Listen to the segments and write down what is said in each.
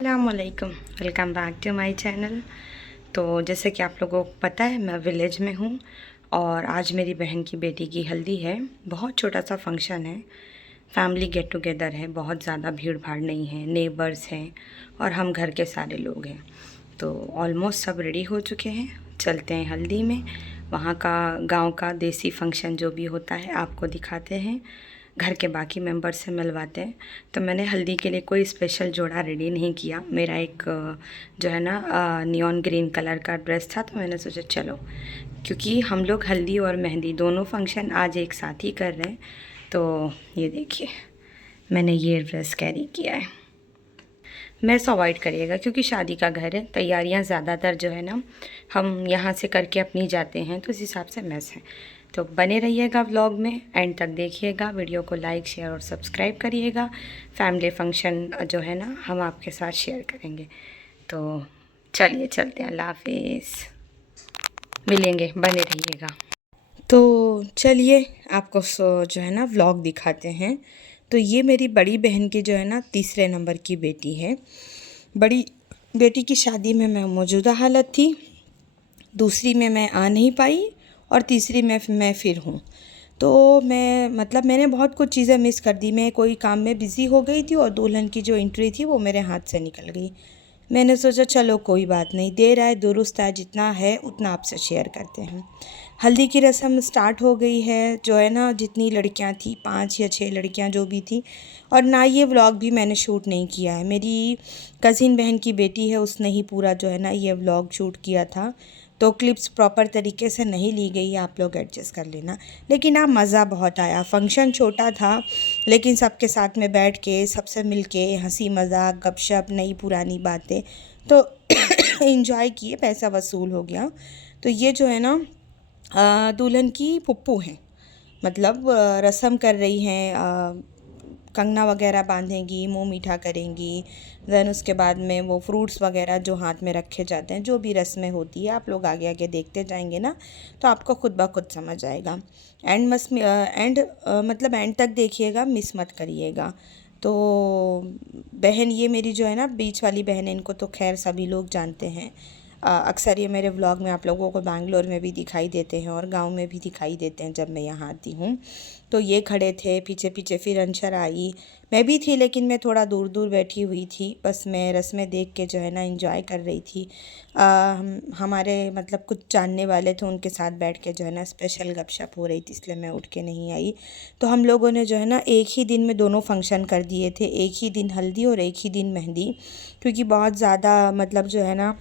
अस्सलामुअलैकुम, welcome back to my channel. तो जैसे कि आप लोगों को पता है, मैं विलेज में हूँ और आज मेरी बहन की बेटी की हल्दी है। बहुत छोटा सा फंक्शन है, फैमिली गेट टुगेदर है, बहुत ज़्यादा भीड़ भाड़ नहीं है, नेबर्स हैं और हम घर के सारे लोग हैं। तो ऑलमोस्ट सब रेडी हो चुके हैं, चलते हैं हल्दी में। वहाँ का गांव का देसी फंक्शन जो भी होता है आपको दिखाते हैं, घर के बाकी मेंबर से मिलवाते हैं। तो मैंने हल्दी के लिए कोई स्पेशल जोड़ा रेडी नहीं किया। मेरा एक जो है ना नियॉन ग्रीन कलर का ड्रेस था, तो मैंने सोचा चलो, क्योंकि हम लोग हल्दी और मेहंदी दोनों फंक्शन आज एक साथ ही कर रहे हैं। तो ये देखिए, मैंने ये ड्रेस कैरी किया है। मैस अवॉइड करिएगा क्योंकि शादी का घर है, तैयारियां ज़्यादातर जो है ना हम यहाँ से करके अपनी जाते हैं, तो इस हिसाब से मैस है। तो बने रहिएगा व्लॉग में, एंड तक देखिएगा। वीडियो को लाइक शेयर और सब्सक्राइब करिएगा। फैमिली फंक्शन जो है ना हम आपके साथ शेयर करेंगे। तो चलिए चलते हैं, अल्लाह हाफिज़, मिलेंगे, बने रहिएगा। तो चलिए आपको जो है ना व्लॉग दिखाते हैं। तो ये मेरी बड़ी बहन की जो है ना तीसरे नंबर की बेटी है। बड़ी बेटी की शादी में मैं मौजूदा हालत थी, दूसरी में मैं आ नहीं पाई और तीसरी में मैं फिर हूँ। तो मैंने बहुत कुछ चीज़ें मिस कर दी। मैं कोई काम में बिज़ी हो गई थी और दुल्हन की जो एंट्री थी वो मेरे हाथ से निकल गई। मैंने सोचा चलो कोई बात नहीं, देर आए दुरुस्त आए, जितना है उतना आपसे शेयर करते हैं। हल्दी की रस्म स्टार्ट हो गई है। जो है ना जितनी लड़कियां थी, 5 या 6 लड़कियां जो भी थी, और ना ये व्लॉग भी मैंने शूट नहीं किया है। मेरी कज़िन बहन की बेटी है, उसने ही पूरा जो है ना ये व्लॉग शूट किया था। तो क्लिप्स प्रॉपर तरीके से नहीं ली गई, आप लोग एडजस्ट कर लेना। लेकिन हाँ, मज़ा बहुत आया। फंक्शन छोटा था लेकिन सबके साथ में बैठ के, सबसे मिल के, हंसी मज़ाक, गपशप, नई पुरानी बातें, तो इन्जॉय किए, पैसा वसूल हो गया। तो ये जो है ना दुल्हन की फुप्पू हैं, मतलब रस्म कर रही हैं, कंगना वगैरह बांधेंगी, मुंह मीठा करेंगी। देन उसके बाद में वो फ्रूट्स वगैरह जो हाथ में रखे जाते हैं, जो भी रस्में होती है, आप लोग आगे आगे देखते जाएंगे ना तो आपको खुद ब खुद समझ आएगा। मतलब एंड तक देखिएगा, मिस मत करिएगा। तो बहन ये मेरी जो है ना बीच वाली बहन है, इनको तो खैर सभी लोग जानते हैं। अक्सर ये मेरे व्लॉग में आप लोगों को बैंगलोर में भी दिखाई देते हैं और गांव में भी दिखाई देते हैं जब मैं यहाँ आती हूँ। तो ये खड़े थे पीछे पीछे, फिर अंशरा आई, मैं भी थी लेकिन मैं थोड़ा दूर दूर बैठी हुई थी। बस मैं रस्में देख के जो है ना एंजॉय कर रही थी। हमारे मतलब कुछ जानने वाले थे, उनके साथ बैठ के जो है ना स्पेशल गपशप हो रही थी, इसलिए मैं उठ के नहीं आई। तो हम लोगों ने जो है ना एक ही दिन में दोनों फंक्शन कर दिए थे, एक ही दिन हल्दी और एक ही दिन मेहंदी, क्योंकि बहुत ज़्यादा मतलब जो है ना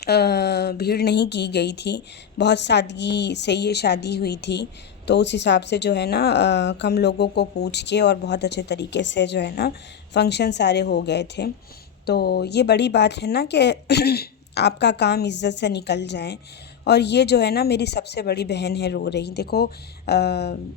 भीड़ नहीं की गई थी। बहुत सादगी से ये शादी हुई थी, तो उस हिसाब से जो है ना कम लोगों को पूछ के और बहुत अच्छे तरीके से जो है ना फंक्शन सारे हो गए थे। तो ये बड़ी बात है ना कि आपका काम इज़्ज़त से निकल जाए। और ये जो है ना मेरी सबसे बड़ी बहन है, रो रही। देखो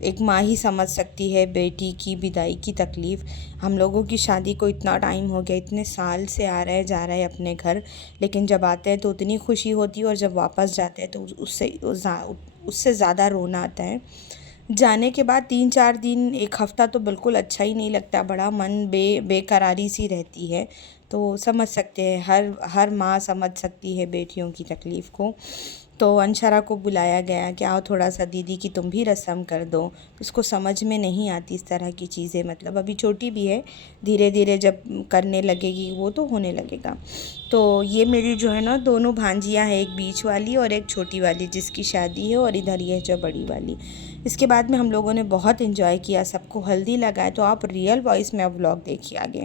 एक माँ ही समझ सकती है बेटी की विदाई की तकलीफ़। हम लोगों की शादी को इतना टाइम हो गया, इतने साल से आ रहे जा रहे हैं अपने घर, लेकिन जब आते हैं तो उतनी खुशी होती है और जब वापस जाते हैं तो उससे ज़्यादा रोना आता है। जाने के बाद 3-4 दिन, एक हफ़्ता तो बिल्कुल अच्छा ही नहीं लगता, बड़ा मन बेकरारी सी रहती है। तो समझ सकते हैं, हर माँ समझ सकती है बेटियों की तकलीफ़ को। तो अंशरा को बुलाया गया कि आओ थोड़ा सा दीदी की तुम भी रस्म कर दो। उसको समझ में नहीं आती इस तरह की चीज़ें, मतलब अभी छोटी भी है, धीरे धीरे जब करने लगेगी वो तो होने लगेगा। तो ये मेरी जो है ना दोनों भांजियाँ हैं, एक बीच वाली और एक छोटी वाली जिसकी शादी है, और इधर ये जो बड़ी वाली। इसके बाद में हम लोगों ने बहुत इन्जॉय किया, सबको हल्दी लगाए। तो आप रियल वॉइस में अब व्लॉग देखिए आगे।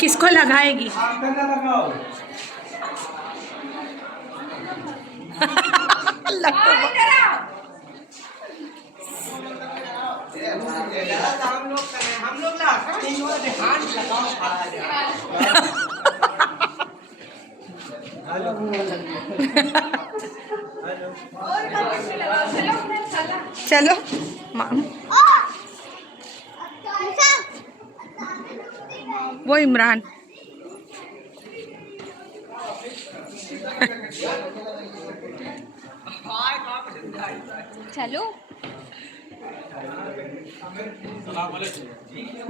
किसको लगाएगी? चलो माम, वो इमरान। चलो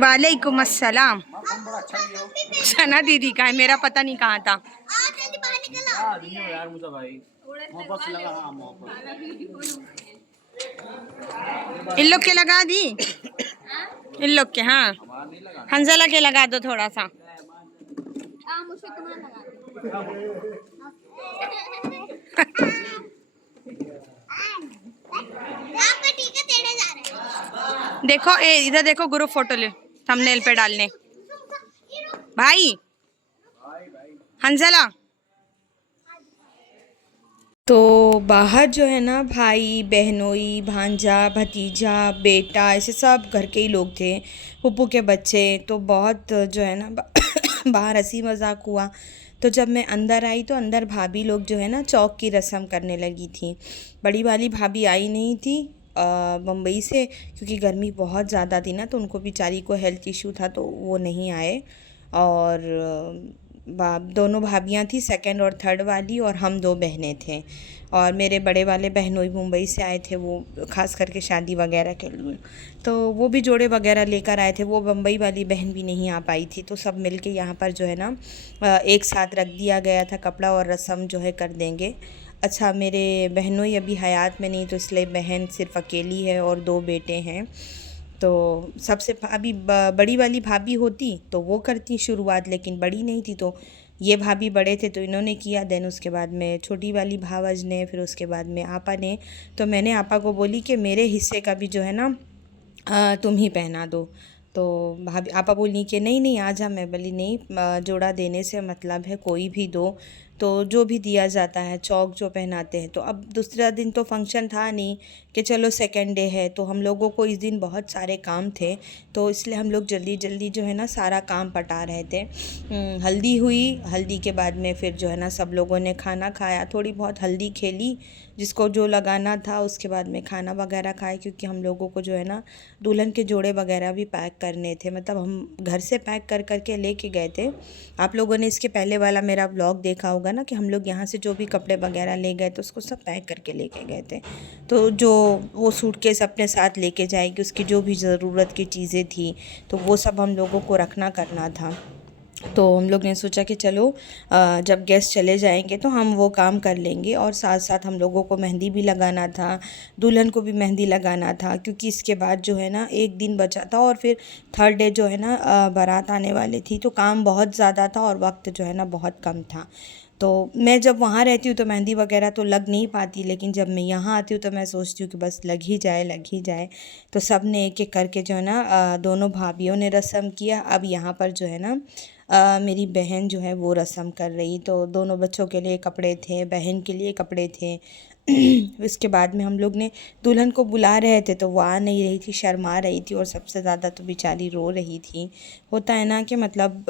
वालेकुम अस्सलाम। सना दीदी का है, मेरा पता नहीं कहाँ था। इन लोग के लगा दी, इन लोग के। हाँ, हंजला के लगा दो थोड़ा सा। देखो इधर देखो, ग्रुप फोटो ले थंबनेल पे डालने। भाई हंजला। तो बाहर जो है ना, भाई बहनोई भांजा भतीजा बेटा ऐसे सब घर के ही लोग थे, पप्पू के बच्चे। तो बहुत जो है ना बाहर हंसी मजाक हुआ। तो जब मैं अंदर आई तो अंदर भाभी लोग जो है ना चौक की रस्म करने लगी थी। बड़ी वाली भाभी आई नहीं थी मुंबई से, क्योंकि गर्मी बहुत ज़्यादा थी ना, तो उनको बेचारी को हेल्थ इशू था तो वो नहीं आए। और दोनों भाभियाँ थी, सेकंड और थर्ड वाली, और हम दो बहनें थे। और मेरे बड़े वाले बहनोई मुंबई से आए थे, वो खास करके शादी वगैरह के लिए, तो वो भी जोड़े वगैरह लेकर आए थे। वो मुंबई वाली बहन भी नहीं आ पाई थी, तो सब मिलके यहाँ पर जो है ना एक साथ रख दिया गया था कपड़ा, और रस्म जो है कर देंगे। अच्छा, मेरे बहनोई अभी हयात में नहीं, तो इसलिए बहन सिर्फ अकेली है और दो बेटे हैं। तो सबसे अभी बड़ी वाली भाभी होती तो वो करती शुरुआत, लेकिन बड़ी नहीं थी, तो ये भाभी बड़े थे तो इन्होंने किया। देन उसके बाद में छोटी वाली भावज ने, फिर उसके बाद में आपा ने। तो मैंने आपा को बोली कि मेरे हिस्से का भी जो है ना तुम ही पहना दो। तो भाभी आपा बोली कि नहीं नहीं, आ जा। मैं बोली नहीं, जोड़ा देने से मतलब है कोई भी दो, तो जो भी दिया जाता है, चौक जो पहनाते हैं। तो अब दूसरा दिन तो फंक्शन था नहीं कि चलो सेकंड डे है, तो हम लोगों को इस दिन बहुत सारे काम थे, तो इसलिए हम लोग जल्दी जल्दी जो है ना सारा काम पटा रहे थे। हल्दी हुई, हल्दी के बाद में फिर जो है ना सब लोगों ने खाना खाया, थोड़ी बहुत हल्दी खेली जिसको जो लगाना था। उसके बाद में खाना वगैरह खाए, क्योंकि हम लोगों को जो है ना दुल्हन के जोड़े वगैरह भी पैक करने थे, मतलब हम घर से पैक कर करके लेके गए थे। आप लोगों ने इसके पहले वाला मेरा ब्लॉग देखा होगा ना, कि हम लोग यहाँ से जो भी कपड़े वगैरह ले गए तो उसको सब पैक करके लेके गए थे। तो जो वो सूटकेस अपने साथ लेके जाएगी, उसकी जो भी ज़रूरत की चीज़ें थी, तो वो सब हम लोगों को रखना करना था। तो हम लोग ने सोचा कि चलो जब गेस्ट चले जाएंगे तो हम वो काम कर लेंगे, और साथ साथ हम लोगों को मेहंदी भी लगाना था, दुल्हन को भी मेहंदी लगाना था, क्योंकि इसके बाद जो है ना एक दिन बचा था, और फिर थर्ड डे जो है ना बारात आने वाली थी। तो काम बहुत ज़्यादा था और वक्त जो है ना बहुत कम था। तो मैं जब वहाँ रहती हूँ तो मेहंदी वगैरह तो लग नहीं पाती, लेकिन जब मैं यहाँ आती हूँ तो मैं सोचती हूँ कि बस लग ही जाए, लग ही जाए। तो सब ने एक एक करके जो है ना दोनों भाभियों ने रस्म किया। अब यहाँ पर जो है ना मेरी बहन जो है वो रस्म कर रही। तो दोनों बच्चों के लिए कपड़े थे, बहन के लिए कपड़े थे। उसके बाद में हम लोग ने दुल्हन को बुला रहे थे, तो वो आ नहीं रही थी, शर्मा रही थी, और सबसे ज़्यादा तो बेचारी रो रही थी। होता है ना कि मतलब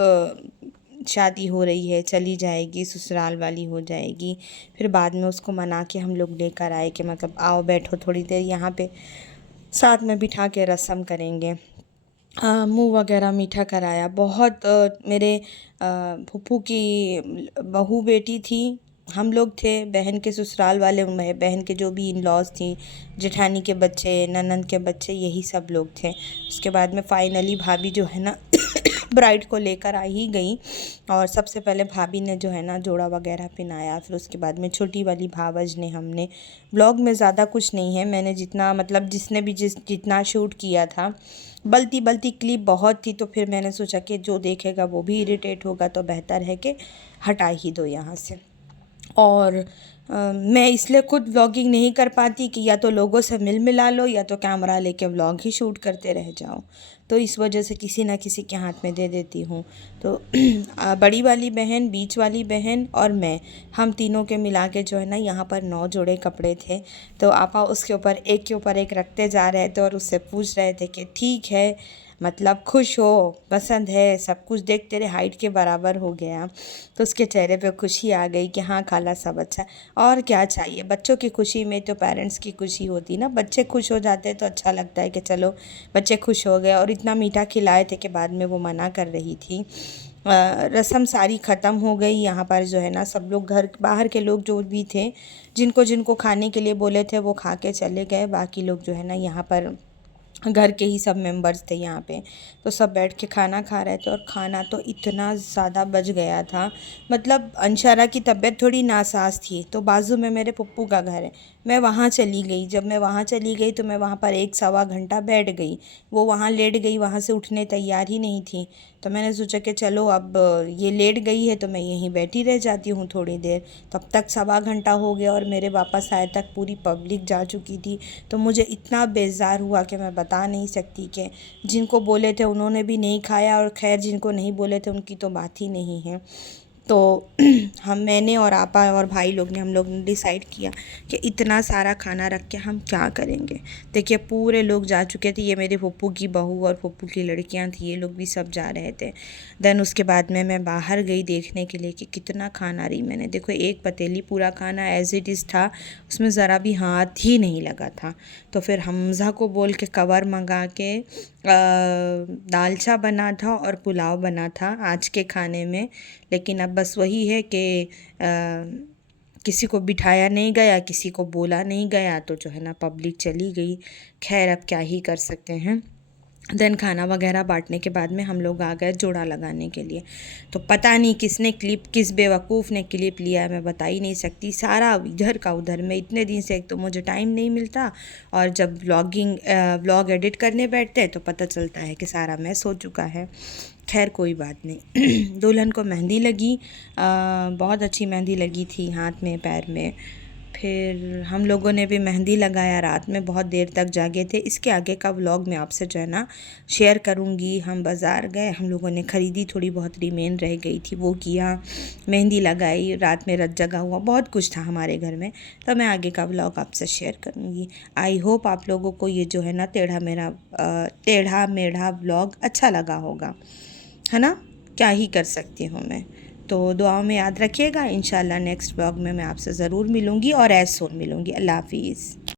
शादी हो रही है, चली जाएगी, ससुराल वाली हो जाएगी। फिर बाद में उसको मना के हम लोग लेकर आए कि मतलब आओ बैठो थोड़ी देर यहाँ पे, साथ में बिठा के रस्म करेंगे। मुँह वगैरह मीठा कराया बहुत। मेरे फूफू की बहू बेटी थी, हम लोग थे, बहन के ससुराल वाले, बहन के जो भी इन लॉज थी, जेठानी के बच्चे, ननंद के बच्चे, यही सब लोग थे। उसके बाद में फाइनली भाभी जो है ना ब्राइड को लेकर आ ही गई, और सबसे पहले भाभी ने जो है ना जोड़ा वगैरह पहनाया। फिर उसके बाद में छोटी वाली भावज ने, हमने ब्लॉग में ज़्यादा कुछ नहीं है, मैंने जितना मतलब जिसने भी जितना शूट किया था, बलती बलती क्लिप बहुत थी, तो फिर मैंने सोचा कि जो देखेगा वो भी इरिटेट होगा, तो बेहतर है कि हटा ही दो यहाँ से। और मैं इसलिए खुद व्लॉगिंग नहीं कर पाती कि या तो लोगों से मिल मिला लो, या तो कैमरा लेके व्लॉग ही शूट करते रह जाओ, तो इस वजह से किसी ना किसी के हाथ में दे देती हूँ। तो बड़ी वाली बहन, बीच वाली बहन और मैं, हम तीनों के मिला के जो है ना यहाँ पर 9 जोड़े कपड़े थे। तो आपा उसके ऊपर एक के ऊपर एक रखते जा रहे थे, और उससे पूछ रहे थे कि ठीक है, मतलब खुश हो, पसंद है, सब कुछ देख तेरे हाइट के बराबर हो गया। तो उसके चेहरे पे खुशी आ गई कि हाँ खाला सब अच्छा है, और क्या चाहिए। बच्चों की खुशी में तो पेरेंट्स की खुशी होती ना, बच्चे खुश हो जाते हैं तो अच्छा लगता है कि चलो बच्चे खुश हो गए। और इतना मीठा खिलाए थे कि बाद में वो मना कर रही थी। रस्म सारी ख़त्म हो गई। यहाँ पर जो है ना सब लोग, घर बाहर के लोग जो भी थे, जिनको जिनको खाने के लिए बोले थे वो खा के चले गए। बाकी लोग जो है ना यहाँ पर घर के ही सब मेंबर्स थे यहाँ पे, तो सब बैठ के खाना खा रहे थे। और खाना तो इतना ज़्यादा बच गया था, मतलब अंशारा की तबीयत थोड़ी नासाज थी, तो बाजू में मेरे पप्पू का घर है, मैं वहाँ चली गई। जब मैं वहाँ चली गई तो मैं वहाँ पर 1 सवा घंटा बैठ गई। वो वहाँ लेट गई, वहाँ से उठने तैयार ही नहीं थी। तो मैंने सोचा कि चलो अब ये लेट गई है तो मैं यहीं बैठी रह जाती हूँ थोड़ी देर। तब तक 1 सवा घंटा हो गया और मेरे वापस आए तक पूरी पब्लिक जा चुकी थी। तो मुझे इतना बेजार हुआ कि मैं बता नहीं सकती। कि जिनको बोले थे उन्होंने भी नहीं खाया, और खैर जिनको नहीं बोले थे उनकी तो बात ही नहीं है। तो मैंने और आपा और भाई लोग ने, हम लोग ने डिसाइड किया कि इतना सारा खाना रख के हम क्या करेंगे। देखिए पूरे लोग जा चुके थे, ये मेरे फूफू की बहू और फूफू की लड़कियां थी, ये लोग भी सब जा रहे थे। देन उसके बाद में मैं बाहर गई देखने के लिए कि कितना खाना रही। मैंने देखो एक पतीली पूरा खाना एज इट इज़ था, उसमें ज़रा भी हाथ ही नहीं लगा था। तो फिर हमज़ा को बोल के कवर मंगा के दालचा बना था और पुलाव बना था आज के खाने में। लेकिन अब बस वही है कि किसी को बिठाया नहीं गया, किसी को बोला नहीं गया, तो जो है ना पब्लिक चली गई। खैर अब क्या ही कर सकते हैं। देन खाना वगैरह बांटने के बाद में हम लोग आ गए जोड़ा लगाने के लिए। तो पता नहीं किसने क्लिप, किस बेवकूफ़ ने क्लिप लिया, मैं बता ही नहीं सकती। सारा इधर का उधर में, इतने दिन से एक तो मुझे टाइम नहीं मिलता, और जब व्लॉग एडिट करने बैठते हैं तो पता चलता है कि सारा मैस हो चुका है। खैर कोई बात नहीं। दुल्हन को मेहंदी लगी, बहुत अच्छी मेहंदी लगी थी हाथ में पैर में। फिर हम लोगों ने भी मेहंदी लगाया, रात में बहुत देर तक जागे थे। इसके आगे का व्लॉग मैं आपसे जो है ना शेयर करूँगी। हम बाज़ार गए, हम लोगों ने ख़रीदी, थोड़ी बहुत रिमेन रह गई थी वो किया, मेहंदी लगाई, रात में रत जगा हुआ, बहुत कुछ था हमारे घर में। तो मैं आगे का व्लॉग आपसे शेयर करूँगी। आई होप आप लोगों को ये जो है ना टेढ़ा मेढ़ा व्लॉग अच्छा लगा होगा, है ना। क्या ही कर सकती हूँ मैं। तो दुआओं में याद रखिएगा। इंशाल्लाह नेक्स्ट व्लॉग में मैं आपसे ज़रूर मिलूँगी और ऐसे मिलूँगी। अल्लाह हाफिज़।